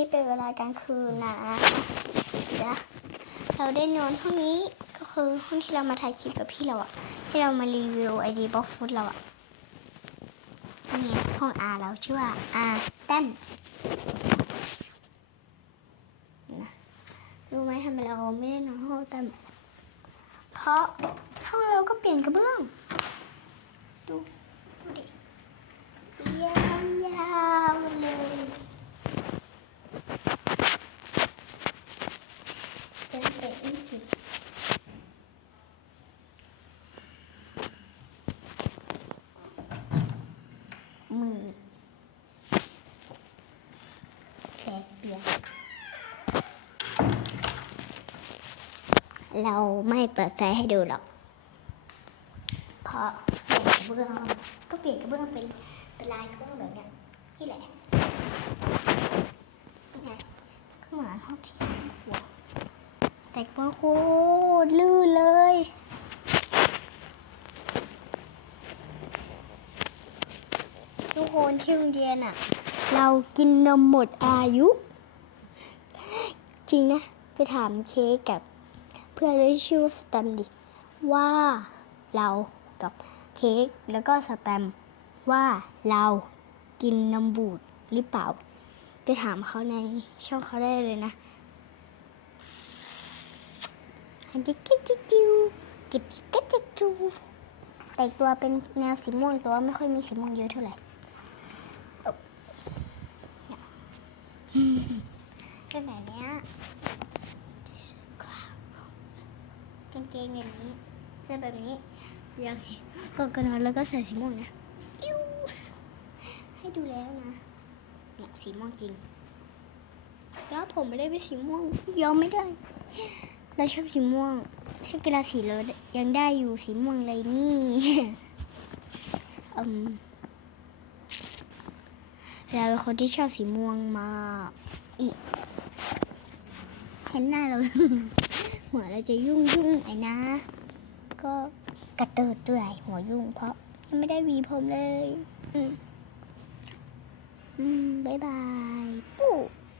นี้เป็นเวลากลางคืนนะจ้ะเราได้นอนห้องนี้ก็คือห้องที่เรามาถ่ายคลิปกับพี่เราอะที่เรามารีวิวไอดีบ็อกฟุตเราอะนี่ห้องอาเราชื่อว่าอาแต้มนะรู้ไหมทำไมเราไม่ได้นอนห้องแต้มเพราะห้องเราก็เปลี่ยนกระเบื้อง ดูดูดิยาวยาวๆเลยเป็นเป็ดจริงมือแผลเปียก เราไม่เปิดไฟให้ดูหรอก เพราะเปลี่ยนกระเบื้องก็เปลี่ยนกระเบื้องเป็นเป็นลายกระเบื้องแบบเนี้ยนี่แหละนี่ไงก็เหมือนห้องที่หัวแต่กระเบื้องโคตรลื่นเลยทุกคนที่โรงเรียนอะ เรากินนมหมดอายุ จริงนะ ไปถามเค้กกับ พื่อนเลยชื่อสแตมดิว่าเรากับเค้กแล้วก็สแตมว่าเรากินนมบูดหรือเปล่า ไปถามเขาในช่องเขาได้เลยนะฮันจิกิจิจิวกิจิกจิจูแต่ตัวเป็นแนวสีม่วงต่ว่าไม่ค่อยมีสีม่วงเยอะเท่าไหร่เอ้าเนี่ยเนแบบเนี้ย กางเกงแบบนี้ เสื้อแบบนี้ยังก่อนกันนอนแล้วก็ใส่สีม่วงนะอิ๊วให้ดูแล้วนะเนี่ยสีม่วงจริงแล้วผมไม่ได้เป็นสีม่วงยอมไม่ได้เราชอบสีม่วงชอบกีฬาสีเรายังได้อยู่สีม่วงเลยนี่อืมเราเป็นคนที่ชอบสีม่วงมากเห็นหน้าเรา หัวเราจะยุ่งยุ่งหน่อยนะ ก็กระเติดด้วยหัวยุ่งเพราะยังไม่ได้วีผมเลย อืม อืม บ๊ายบาย